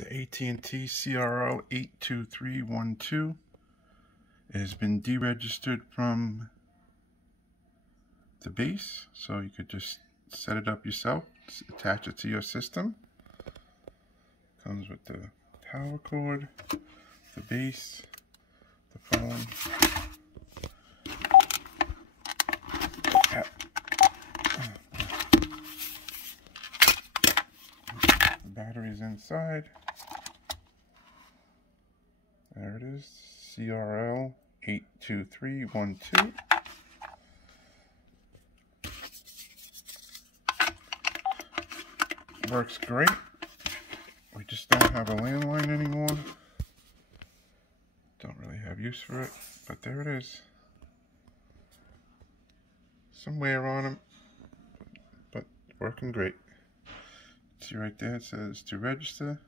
The AT&T CRL82312 has been deregistered from the base, so you could just set it up yourself, attach it to your system. Comes with the power cord, the base, the phone, the batteries inside. There it is, CRL82312. Works great. We just don't have a landline anymore. Don't really have use for it, but there it is. Some wear on them, but working great. See right there, it says to register.